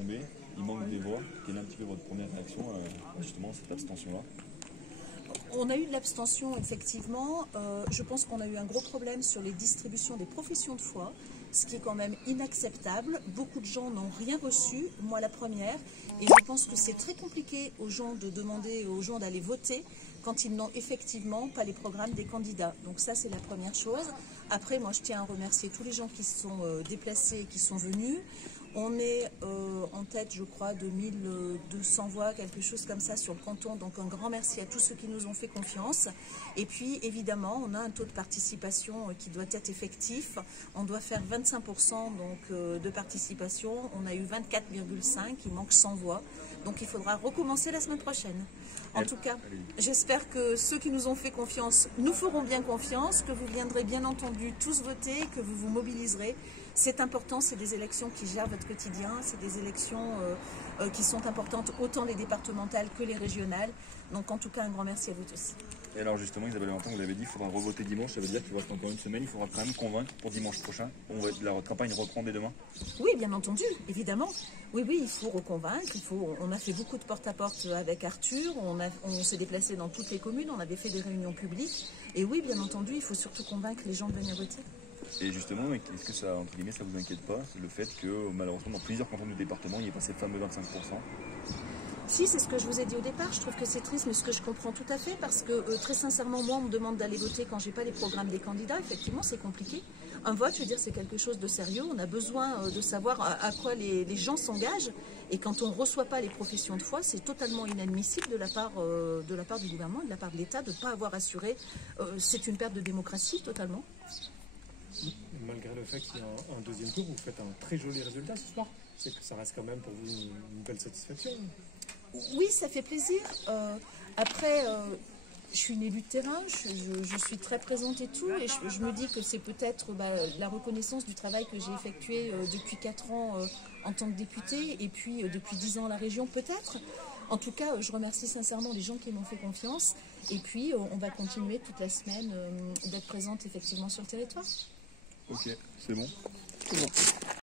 tombé, il manque des voix. Quelle est un petit peu votre première réaction justement à cette abstention-là? On a eu de l'abstention, effectivement. Je pense qu'on a eu un gros problème sur les distributions des professions de foi, ce qui est quand même inacceptable. Beaucoup de gens n'ont rien reçu, moi la première, et je pense que c'est très compliqué aux gens de demander aux gens d'aller voter quand ils n'ont effectivement pas les programmes des candidats. Donc ça, c'est la première chose. Après, moi, je tiens à remercier tous les gens qui se sont déplacés et qui sont venus. On est en tête, je crois, de 1200 voix, quelque chose comme ça sur le canton. Donc un grand merci à tous ceux qui nous ont fait confiance. Et puis, évidemment, on a un taux de participation qui doit être effectif. On doit faire 25% donc, de participation. On a eu 24,5, il manque 100 voix. Donc il faudra recommencer la semaine prochaine. En tout cas, j'espère que ceux qui nous ont fait confiance nous feront bien confiance, que vous viendrez bien entendu tous voter, que vous vous mobiliserez. C'est important, c'est des élections qui gèrent votre quotidien, c'est des élections qui sont importantes, autant les départementales que les régionales. Donc en tout cas, un grand merci à vous tous. Et alors justement, Isabelle Valentin, vous l'avez dit, il faudra revoter dimanche, ça veut dire qu'il vous reste encore une semaine, il faudra quand même convaincre pour dimanche prochain. La campagne reprend dès demain? Oui, bien entendu, évidemment. Oui, il faut reconvaincre. On a fait beaucoup de porte-à-porte avec Arthur, on s'est déplacé dans toutes les communes, on avait fait des réunions publiques. Et oui, bien entendu, il faut surtout convaincre les gens de venir voter. Et justement, est-ce que ça, entre guillemets, ça vous inquiète pas, le fait que malheureusement dans plusieurs cantons du département, il n'y ait pas ces fameux 25%? Si, c'est ce que je vous ai dit au départ, je trouve que c'est triste, mais ce que je comprends tout à fait, parce que très sincèrement, moi, on me demande d'aller voter quand j'ai pas les programmes des candidats, effectivement, c'est compliqué. Un vote, je veux dire, c'est quelque chose de sérieux, on a besoin de savoir à quoi les gens s'engagent, et quand on ne reçoit pas les professions de foi, c'est totalement inadmissible de la part du gouvernement, de la part de l'État, de ne pas avoir assuré, c'est une perte de démocratie, totalement. Malgré le fait qu'il y ait un deuxième tour, vous faites un très joli résultat ce soir. C'est que ça reste quand même pour vous une belle satisfaction. Oui, ça fait plaisir. Après, je suis une élue de terrain, je suis très présente et tout, et je me dis que c'est peut-être la reconnaissance du travail que j'ai effectué depuis 4 ans en tant que députée, et puis depuis 10 ans à la région peut-être. En tout cas, je remercie sincèrement les gens qui m'ont fait confiance, et puis on va continuer toute la semaine d'être présente effectivement sur le territoire. Ok, c'est bon. C'est bon.